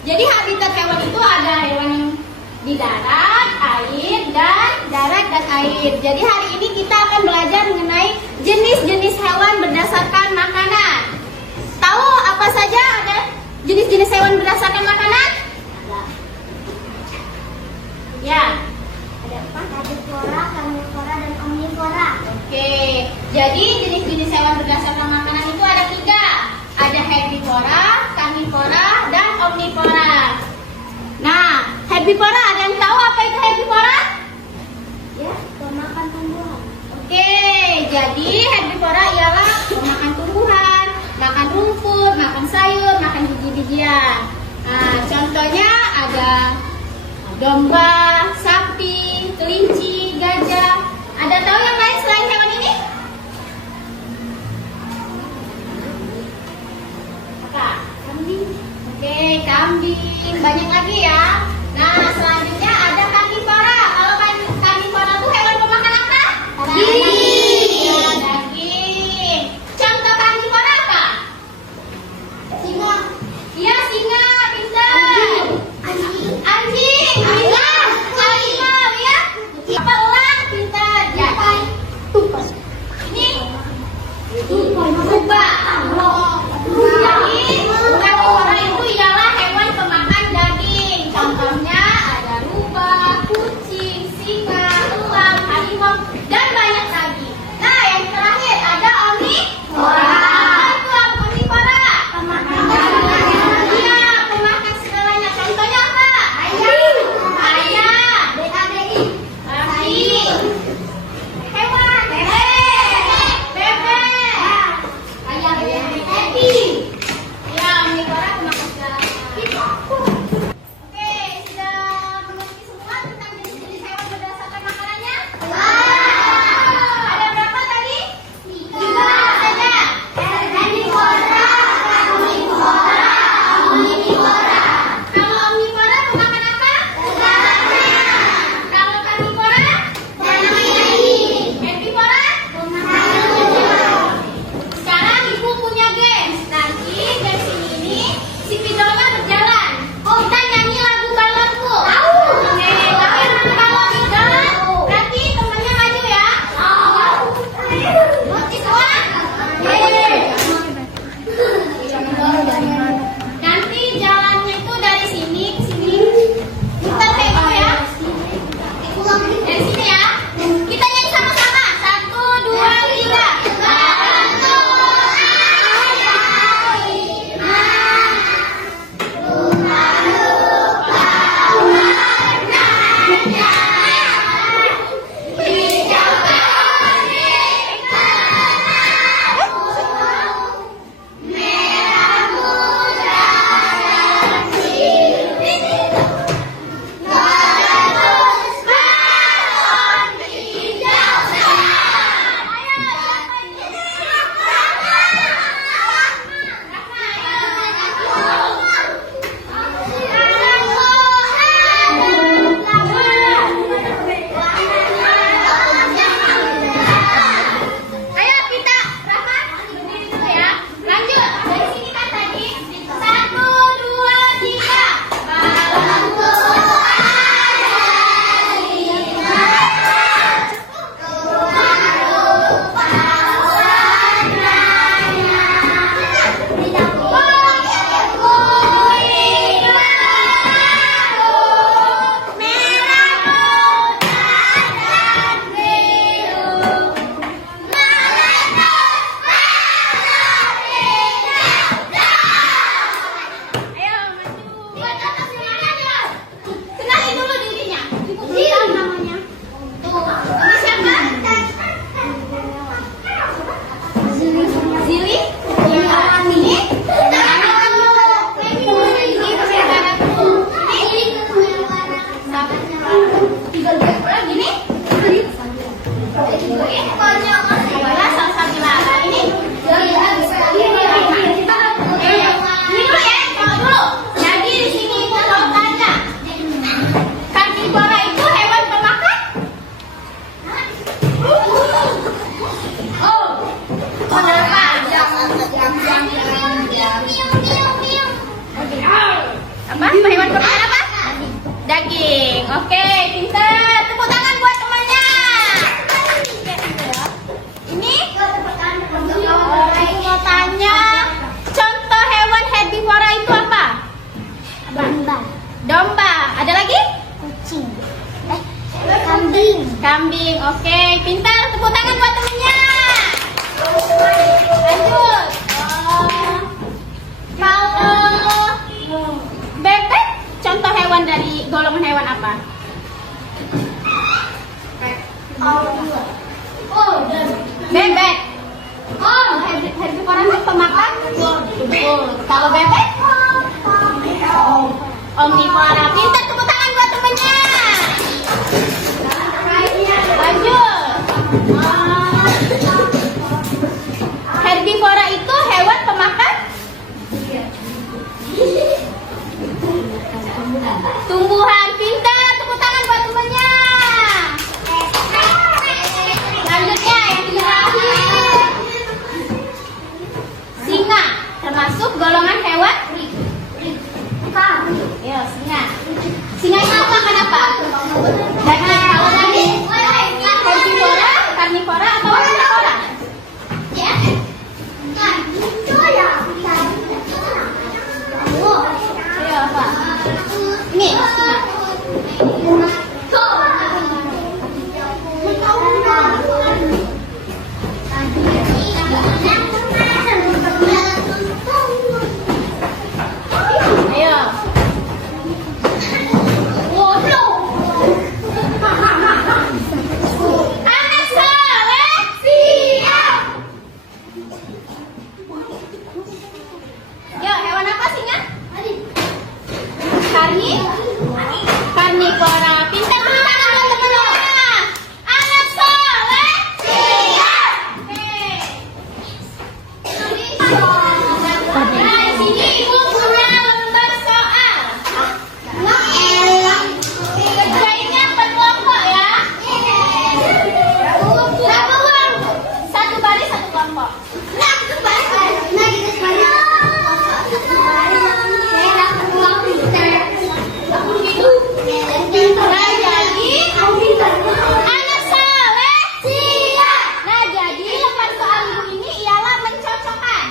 Jadi habitat hewan itu ada hewan yang di darat, air, dan darat dan air. Jadi hari ini kita akan belajar mengenai jenis-jenis hewan berdasarkan makanan. Tahu apa saja ada jenis-jenis hewan berdasarkan makanan? Ya. Ada empat, herbivora, karnivora, dan omnivora. Oke, jadi jenis-jenis hewan berdasarkan makanan itu ada 3. Ada herbivora, karnivora, dan omnivora. Nah, herbivora ada yang tahu apa itu herbivora? Ya, pemakan tumbuhan. Oke, jadi herbivora ialah memakan tumbuhan, makan rumput, makan sayur, makan biji-bijian. Nah, contohnya ada domba, sapi, kelinci, gajah. Ada tahu yang lain selain hewan ini? Apa? Kambing. Oke, kambing. Banyak lagi ya. Nah, selanjutnya ada karnivora. Kalau karnivora itu hewan pemakan apa? Daging. Ya, daging. Contoh karnivora apa? Singa. Iya, singa, pintar. Anjing, pintar. Harimau, ya. Apa ular, pintar. Jadi, Tupai. ini kubah. Jadi, karnivora itu ialah hewan pemakan daging. Contohnya daging. Oke, pintar. Tepuk tangan buat temannya. Ini mau tanya, contoh hewan herbivora itu apa? Domba. Domba. Ada lagi? Kucing. Kambing. Kambing. Oke, pintar. Tepuk tangan buat temennya. Lanjut. Kalau bebek, contoh hewan dari golongan hewan apa? Bebek. Oh, herbivora itu pemakan tumpul. Kalau bebek? Omnivora. Pintar, tepuk tangan buat temennya. Lanjut. Herbivora itu hewan pemakan tumbuhan. Pintar, tepuk tangan buat temennya. Selanjutnya yang terakhir, singa termasuk golongan hewan. Ya, singa. Singa itu makan apa? Daging. Kalau daging herbivora, karnivora atau omnivora? Ayo, apa? Ini singa. Ayo. Anak soleh siap. Yo, hewan apa singa? Karnivora. Pintar, tepuk tangan buat teman-teman. Anak soleh siap. Oke. Nah, di sini ibu punya lembar soal. Kerjainnya berkelompok ya. Satu baris satu kelompok. Nah, jadi anak soleh siap. Nah, jadi lembar soal ibu ini ialah mencocokkan.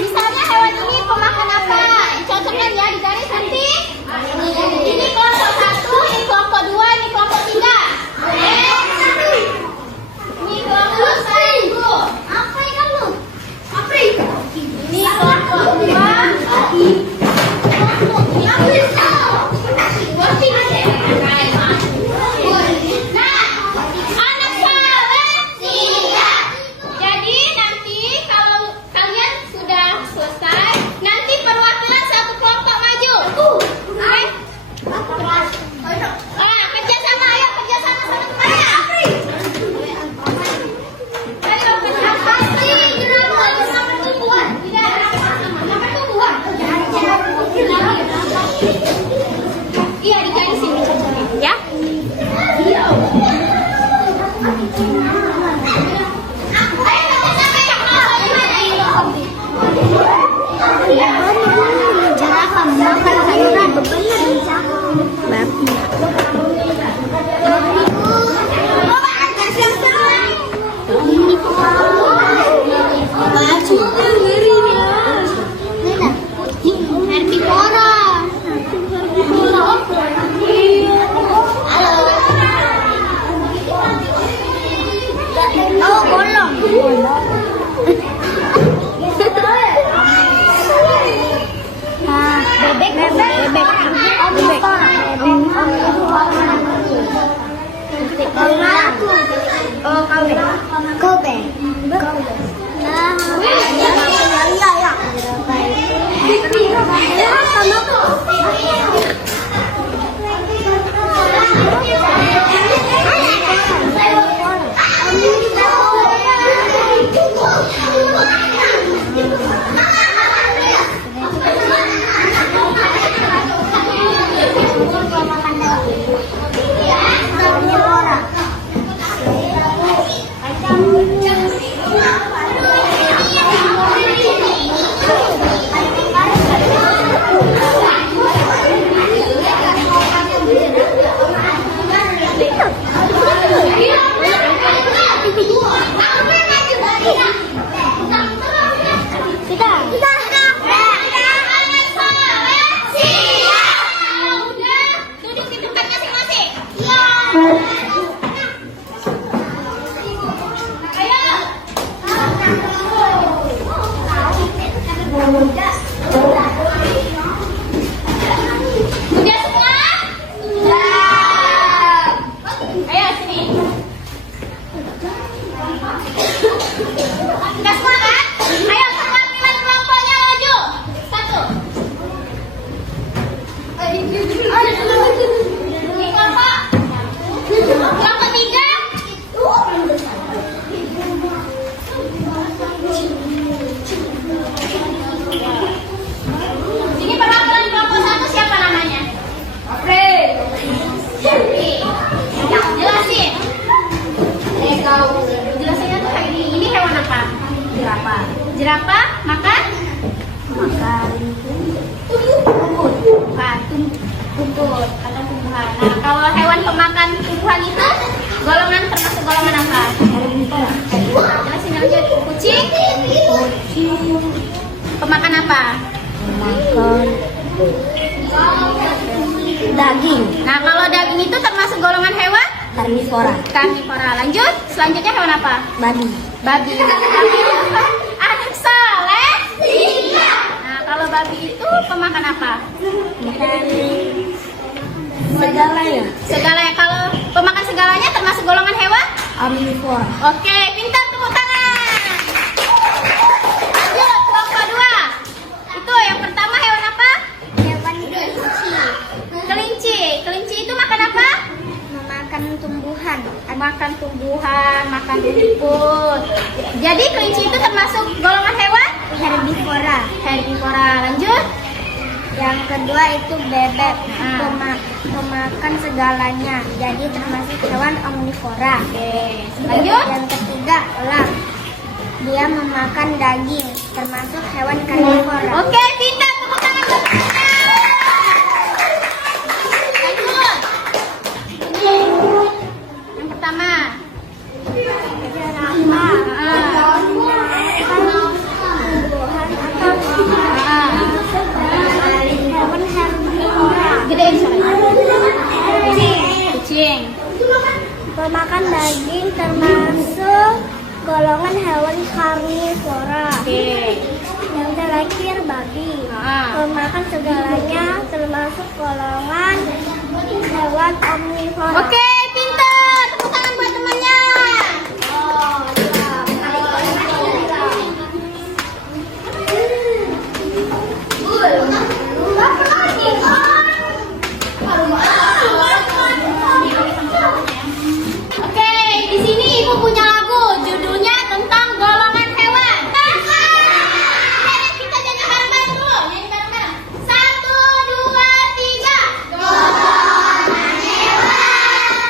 Misalnya hewan ini pemakan apa? Cocokkan ya di garis nanti. Ini kelompok 1, ini kelompok 2, ini kelompok 3. Ini kelompok 1. Ini kelompok 2. Nah, anak soleh siap. Jadi nanti kalau kalian sudah selesai, nanti perwakilan satu kelompok maju. Oke? Kerjasama, ayo kerjasama sama temannya. Ayo kerjasama. Sama tumbuhan. Tidak sama tumbuhan. Iya, di garis ini ya. Udah semua? Ayo sini. Udah semua kan? Ayo semua pilih kelompoknya maju. Satu. Ini kelompok. Kelompok 3. Ini perwakilan kelompok 1 siapa namanya? Jeffrey. Ya, jelasin. Jelasinnya tuh kayak gini. Ini hewan apa? Jerapah. Jerapah makan? Makan Bukan, tumput atau tumbuhan. Nah, kalau hewan pemakan tumbuhan itu golongan termasuk golongan apa? Jelasin aja. Kucing? Pemakan apa? makan daging Nah, kalau daging itu termasuk golongan hewan karnivora. karnivora. Lanjut, selanjutnya hewan apa? Babi. Babi. Babi itu apa? Anak soleh. Nah, kalau babi itu pemakan apa? Makan segalanya. Segalanya. Kalau pemakan segalanya termasuk golongan hewan? Omnivora. Oke, pintar, tepuk tangan. Lanjut, kelompok 2. Itu yang pertama hewan apa? Hewan kelinci. Kelinci. Kelinci itu makan apa? Memakan tumbuhan. Makan tumbuhan, makan rumput. Jadi kelinci itu termasuk golongan hewan Herbivora. herbivora. Lanjut. Yang kedua itu bebek. Ah. Pemakan segalanya. Jadi termasuk hewan omnivora. Oke, lanjut. Yang ketiga elang. Dia memakan daging, termasuk hewan karnivora. Oke, pintar, tepuk tangan buat kita. Lanjut. Ini yang pertama. Hewan herbivora. Gedein suaranya. Kucing. Pemakan daging termasuk golongan hewan karnivora. Oke. Yang terakhir babi. Ah. Pemakan segalanya termasuk golongan hewan omnivora. Oke, pintar. Tepuk tangan buat temannya. Oke, di sini ibu punya lagu, judulnya tentang golongan hewan. Kita nyanyi bareng-bareng dulu, nyanyi bareng-bareng. 1, 2, 3. Golongan hewan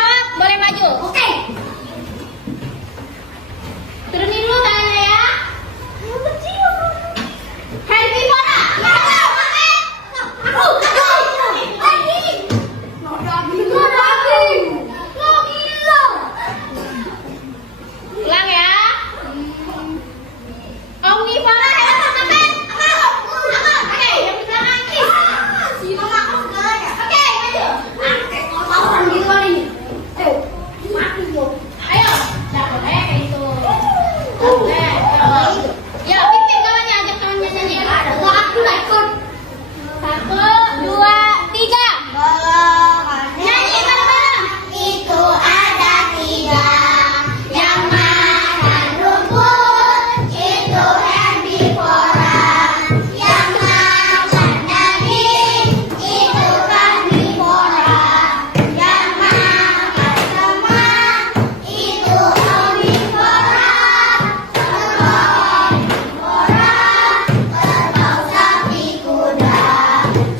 jawab, boleh maju. Oke. Turunin dulu tangannya ya. Herbivora. Aku. Daging. Ulang ya. Omnivora hewan ternakan. Oke, yang di belakang Chris. Oke, maju. Ayo, dapat kayak itu. Ya, pimpin kawannya, ajak kawannya nyanyi. Aku lah ikut. 1, 2, 3. Nyanyi bareng-bareng. Itu ada 3 yang makan rumput, itu herbivora. Yang makan daging, itu karnivora. Yang makan teman, itu omnivora. Kerbau, sapi, kuda.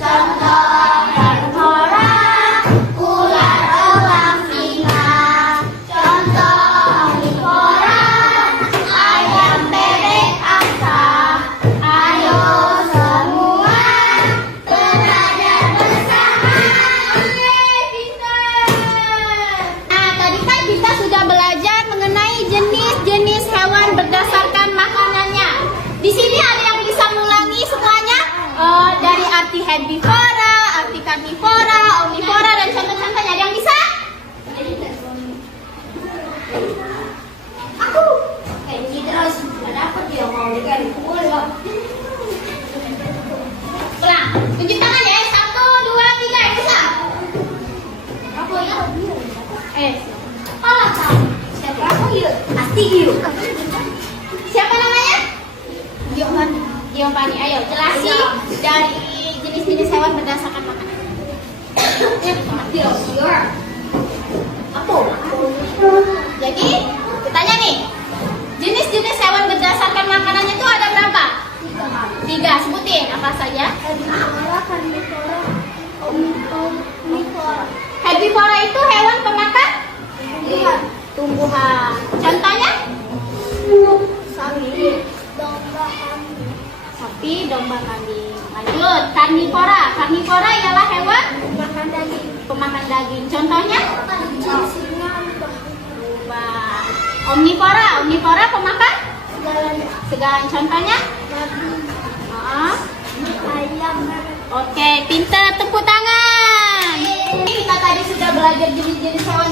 Contoh herbivora, ular, elang, singa. Contoh omnivora, ayam, bebek, angsa. Ayo semua belajar bersama. Nah, tadi kan kita sudah belajar mengenai jenis-jenis hewan berdasarkan makanannya. Di sini ada yang bisa mengulangi semuanya dari arti herbivora, arti karnivora, omnivora, dan contoh-contohnya. Ada yang bisa? Aku kayak gitu terus nggak dapet dia mau dikasih pulang. Ulang. Tunjuk tangan ya. 1, 2, 3. Yang bisa? Aku ya. Oh, Siapa aku yuk? Pasti yuk. siapa namanya? Giovanni. Ayo, jelasin dari jenis-jenis hewan berdasarkan makanan. Aku. Jadi, tanya nih, jenis-jenis hewan berdasarkan makanannya itu ada berapa? 3, sebutin apa saja? Herbivora, karnivora, omnivora. Herbivora itu hewan pemakan tumbuhan. Contohnya? Sapi, domba, kambing. Sapi, domba, kambing. Lanjut, karnivora. Karnivora ialah hewan Makan daging. pemakan daging. Contohnya? Singa, Rubah. Omnivora. Omnivora pemakan segalanya. segala. Contohnya? Babi, Ah. ayam, Oke, pinter, tepuk tangan. Kita tadi sudah belajar jenis-jenis hewan